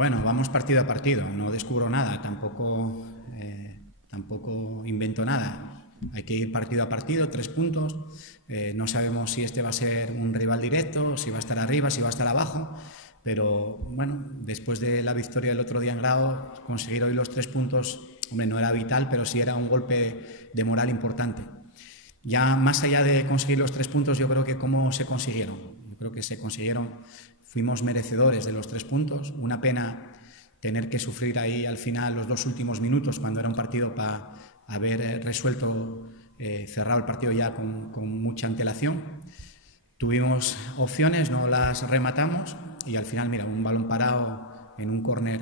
Bueno, vamos partido a partido, no descubro nada, tampoco invento nada. Hay que ir partido a partido, 3 puntos. No sabemos si este va a ser un rival directo, si va a estar arriba, si va a estar abajo. Pero bueno, después de la victoria del otro día en Grau, conseguir hoy los 3 puntos, hombre, no era vital, pero sí era un golpe de moral importante. Ya más allá de conseguir los 3 puntos, yo creo que cómo se consiguieron. Yo creo que se consiguieron, fuimos merecedores de los 3 puntos. Una pena tener que sufrir ahí al final los 2 últimos minutos, cuando era un partido para haber resuelto, cerrado el partido ya con mucha antelación. Tuvimos opciones, no las rematamos y al final, mira, un balón parado en un córner,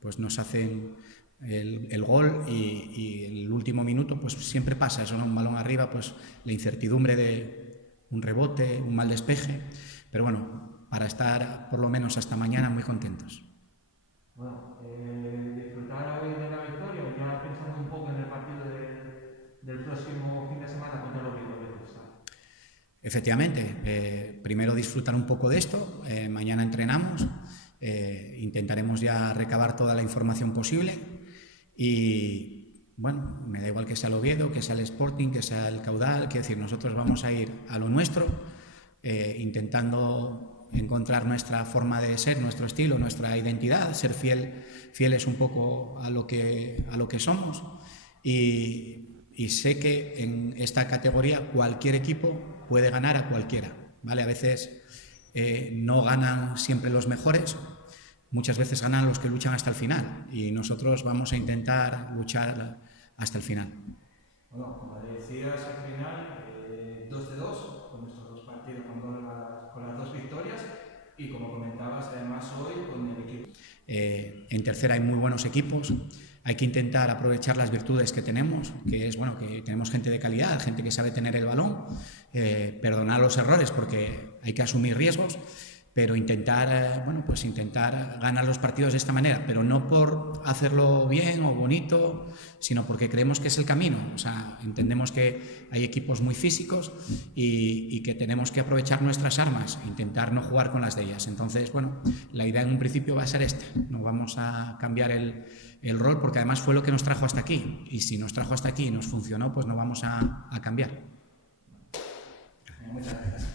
pues nos hacen el gol y el último minuto, pues siempre pasa eso, ¿no? Un balón arriba, pues la incertidumbre de un rebote, un mal despeje, pero bueno, para estar por lo menos hasta mañana muy contentos. Bueno, disfrutar hoy de la victoria, ya pensando un poco en el partido del próximo fin de semana contra los Vitorianos. Efectivamente, primero disfrutar un poco de esto, mañana entrenamos, intentaremos ya recabar toda la información posible y bueno, me da igual que sea el Oviedo, que sea el Sporting, que sea el Caudal, quiero decir, nosotros vamos a ir a lo nuestro, intentando encontrar nuestra forma de ser, nuestro estilo, nuestra identidad, ser fieles un poco a lo que somos y sé que en esta categoría cualquier equipo puede ganar a cualquiera, ¿vale? A veces no ganan siempre los mejores, muchas veces ganan los que luchan hasta el final y nosotros vamos a intentar luchar hasta el final. Bueno, como decías al final, 2-2 con estos 2 partidos, con las 2 victorias y como comentabas además hoy con el equipo. En tercera hay muy buenos equipos. Hay que intentar aprovechar las virtudes que tenemos, que es bueno, que tenemos gente de calidad, gente que sabe tener el balón, perdonar los errores porque hay que asumir riesgos, pero intentar ganar los partidos de esta manera, pero no por hacerlo bien o bonito, sino porque creemos que es el camino. O sea, entendemos que hay equipos muy físicos y que tenemos que aprovechar nuestras armas, intentar no jugar con las de ellas. Entonces, bueno, la idea en un principio va a ser esta, no vamos a cambiar el rol porque además fue lo que nos trajo hasta aquí y si nos trajo hasta aquí y nos funcionó, pues no vamos a cambiar. Muchas gracias.